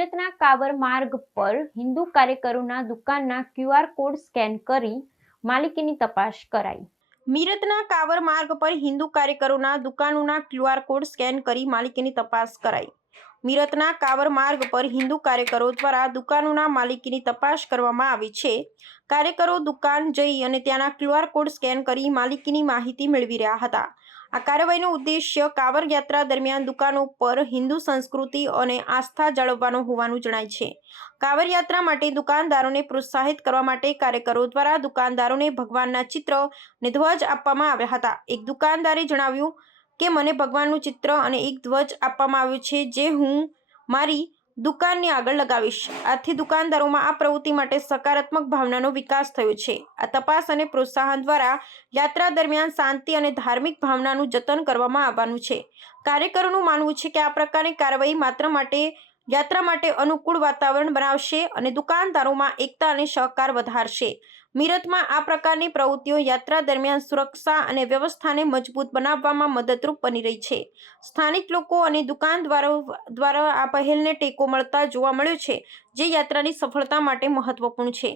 મીરતના cover માર્ગ પર હિન્દુ કાર્યકરોના દુકાનના ક્યુઆર કોડ સ્કેન કરી માલિકીની તપાસ કરાઈ। મીરતના કાવર માર્ગ પર હિન્દુ કાર્યકરોના દુકાનોના ક્યુઆર કોડ સ્કેન કરી માલિકીની તપાસ કરાઈ। મીરતના કાવર માર્ગ પર હિન્દુ કાર્યકરો દ્વારા દુકાનોના માલિકીની તપાસ કરવામાં આવી છે। કાર્યકરો દુકાન જઈ અને ત્યાંના ક્યુઆર કોડ સ્કેન કરી માલિકીની માહિતી મેળવી રહ્યા હતા। આ કાર્યવાહીનો ઉદ્દેશ્ય કાવર યાત્રા દરમિયાન દુકાનો પર હિન્દુ સંસ્કૃતિ અને આસ્થા જાળવવાનો હોવાનું જણાય છે। કાવર યાત્રા માટે દુકાનદારોને પ્રોત્સાહિત કરવા માટે કાર્યકરો દ્વારા દુકાનદારોને ભગવાનના ચિત્ર અને ધ્વજ આપવામાં આવ્યા હતા। એક દુકાનદારે જણાવ્યું કે મને ભગવાનનું ચિત્ર અને એક ધ્વજ આપવામાં આવ્યો છે જે હું મારી દુકાનની આગળ લગાવીશ। આથી દુકાનદારોમાં આ પ્રવૃત્તિ માટે સકારાત્મક ભાવનાનો વિકાસ થયો છે। આ તપાસ અને પ્રોત્સાહન દ્વારા યાત્રા દરમિયાન શાંતિ અને ધાર્મિક ભાવનાનું જતન કરવામાં આવવાનું છે। કાર્યકરોનું માનવું છે કે આ પ્રકારની કાર્યવાહી યાત્રા માટે અનુકૂળ વાતાવરણ બનાવશે અને દુકાનદારોમાં એકતા અને સહકાર વધારશે। મીરતમાં આ પ્રકારની પ્રવૃત્તિઓ યાત્રા દરમિયાન સુરક્ષા અને વ્યવસ્થાને મજબૂત બનાવવામાં મદદરૂપ બની રહી છે। સ્થાનિક લોકો અને દુકાનદારો દ્વારા આ પહેલને ટેકો મળતા જોવા મળ્યો છે, જે યાત્રાની સફળતા માટે મહત્વપૂર્ણ છે।